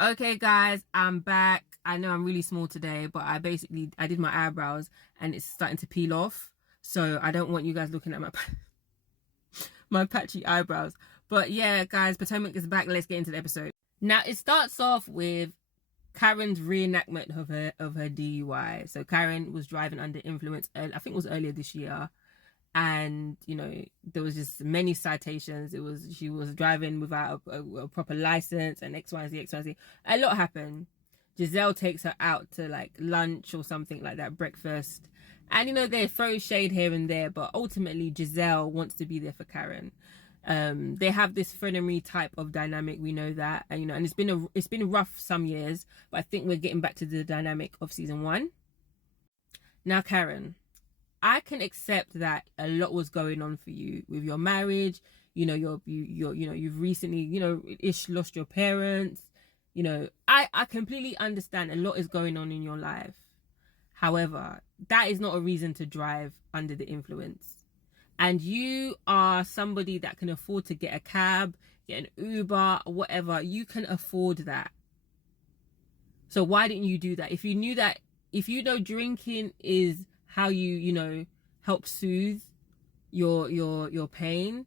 Okay, guys, I'm back. I know I'm really small today, but I did my eyebrows and it's starting to peel off. So I don't want you guys looking at my patchy eyebrows. But yeah, guys, Potomac is back. Let's get into the episode. Now, it starts off with Karen's reenactment of her DUI. So Karen was driving under influence, I think it was earlier this year. And there was just many citations. She was driving without a proper license and XYZ. A lot happened. Giselle takes her out to like lunch or something like that, breakfast, and they throw shade here and there, but ultimately Giselle wants to be there for Karen. They have this frenemy type of dynamic, we know that, and it's been rough some years, but I think we're getting back to the dynamic of season 1. Now, Karen, I can accept that a lot was going on for you with your marriage. You've recently, ish lost your parents. I completely understand a lot is going on in your life. However, that is not a reason to drive under the influence. And you are somebody that can afford to get a cab, get an Uber, whatever. You can afford that. So why didn't you do that? If you know drinking is how you help soothe your pain,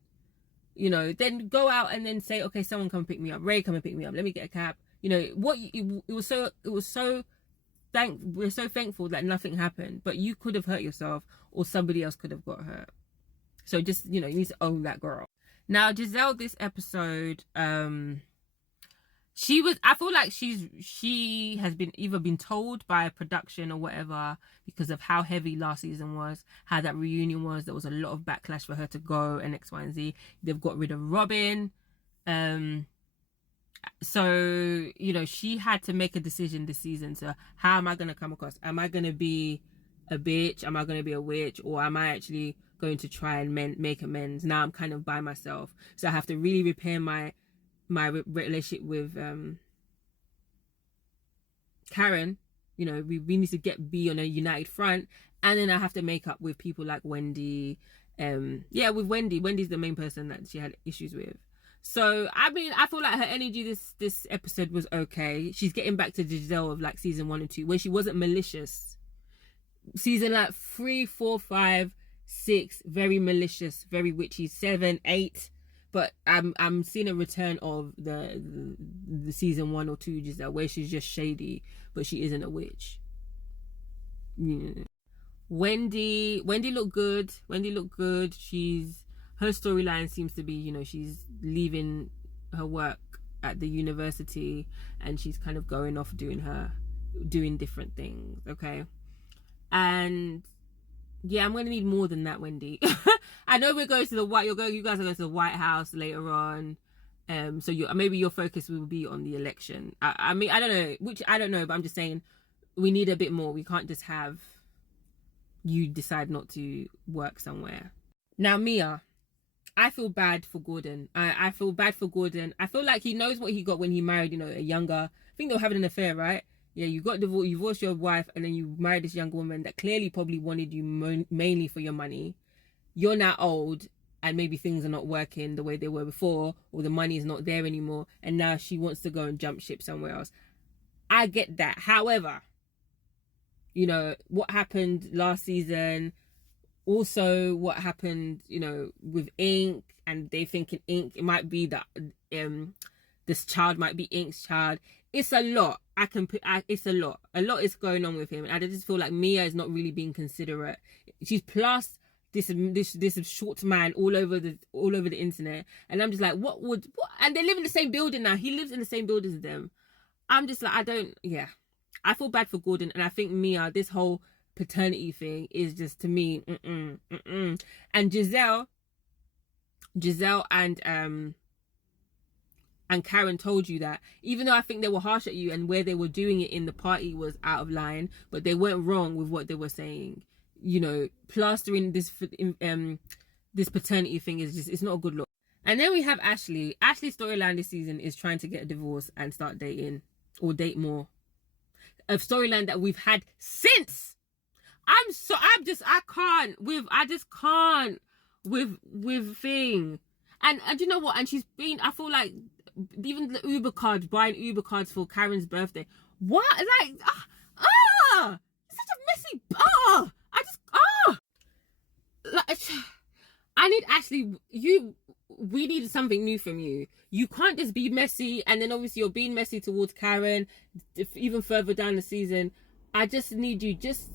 then go out and then say, okay, someone come pick me up, Ray, come and pick me up, let me get a cab. We're so thankful that nothing happened, but you could have hurt yourself or somebody else could have got hurt. So just you need to own that, girl. Now, Giselle, this episode, I feel like she has either been told by production or whatever, because of how heavy last season was, how that reunion was. There was a lot of backlash for her to go and X, Y, and Z. They've got rid of Robin. So, she had to make a decision this season. So how am I going to come across? Am I going to be a bitch? Am I going to be a witch? Or am I actually going to try and make amends? Now I'm kind of by myself. So I have to really repair my relationship with Karen. We need to be on a united front, and then I have to make up with people like Wendy. With Wendy's the main person that she had issues with. So I feel like her energy this episode was okay. She's getting back to Giselle of like season 1 and 2, where she wasn't malicious. Season like 3, 4, 5, 6, very malicious, very witchy. 7, 8. But I'm seeing a return of the season 1 or 2 Giselle, where she's just shady, but she isn't a witch. Yeah. Wendy looked good. Her storyline seems to be, she's leaving her work at the university and she's kind of going off doing different things. Okay, and yeah, I'm gonna need more than that, Wendy. I know we're going to you guys are going to the White House later on. So maybe your focus will be on the election. I don't know, but I'm just saying we need a bit more. We can't just have you decide not to work somewhere. Now, Mia, I feel bad for Gordon. I feel bad for Gordon. I feel like he knows what he got when he married, a younger, I think they were having an affair, right? Yeah, you got divorced, you divorced your wife, and then you married this young woman that clearly probably wanted you mainly for your money. You're now old, and maybe things are not working the way they were before, or the money is not there anymore, and now she wants to go and jump ship somewhere else. I get that. However, what happened last season, also what happened, with Ink, and they think in Ink it might be that this child might be Ink's child. It's a lot. It's a lot. A lot is going on with him, and I just feel like Mia is not really being considerate. She's plus this short man all over the internet, and I'm just like, what? And they live in the same building now. He lives in the same building as them. I'm just like, I feel bad for Gordon, and I think Mia, this whole paternity thing is just, to me, and Giselle and Karen told you that, even though I think they were harsh at you and where they were doing it in the party was out of line, but they weren't wrong with what they were saying. Plastering this paternity thing is just, it's not a good look. And then we have Ashley. Ashley's storyline this season is trying to get a divorce and start dating, or date more. A storyline that we've had since. I just can't with thing. And you know what? And I feel like even the Uber cards, buying Uber cards for Karen's birthday. What? Like, such a messy, like, I need Ashley, we needed something new from you. You can't just be messy, and then obviously you're being messy towards Karen, even further down the season. I just need you, just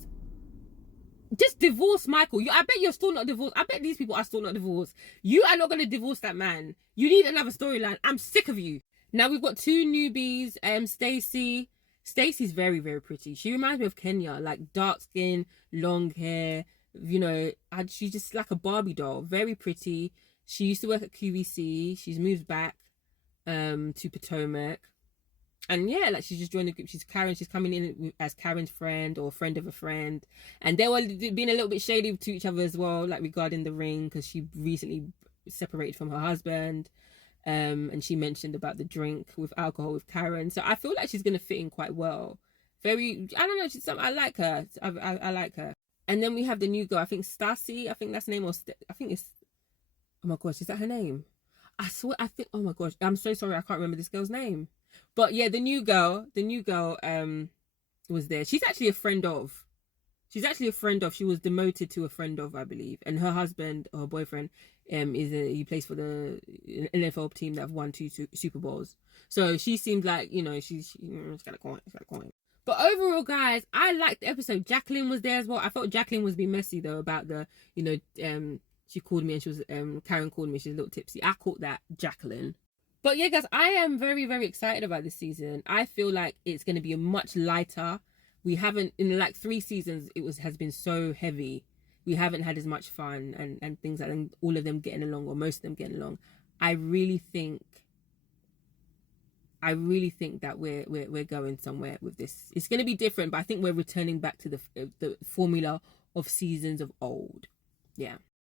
divorce Michael. I bet you're still not divorced. I bet these people are still not divorced. You are not going to divorce that man. You need another storyline. I'm sick of you. Now we've got two newbies. Stacey. Stacey's very, very pretty. She reminds me of Kenya, like dark skin, long hair. You know, she's just like a Barbie doll. Very pretty. She used to work at QVC. She's moved back to Potomac. And yeah, like she's just joined the group. She's Karen. She's coming in as Karen's friend or friend of a friend. And they were being a little bit shady to each other as well, like regarding the ring, because she recently separated from her husband. And she mentioned about the drink with alcohol with Karen. So I feel like she's gonna fit in quite well. Very, I don't know. I like her. I like her. And then we have the new girl. I think Stassi. I think that's the name. I think it's. Oh my gosh, is that her name? I swear. I think. Oh my gosh, I'm so sorry. I can't remember this girl's name. But yeah, the new girl was there. She's actually a friend of. She was demoted to a friend of, I believe. And her husband or her boyfriend he plays for the NFL team that have won 2 Super Bowls. So she seemed like, you know, she's got a coin. But overall, guys, I liked the episode. Jacqueline was there as well. I thought Jacqueline was being messy though about the, you know, she called me and she was Karen called me, she's a little tipsy. I caught that, Jacqueline. But yeah, guys, I am very, very excited about this season. I feel like it's going to be a much lighter. We haven't, in like 3 seasons, has been so heavy. We haven't had as much fun and things like that, and all of them getting along, or most of them getting along. I really think that we're going somewhere with this. It's going to be different, but I think we're returning back to the formula of seasons of old. Yeah.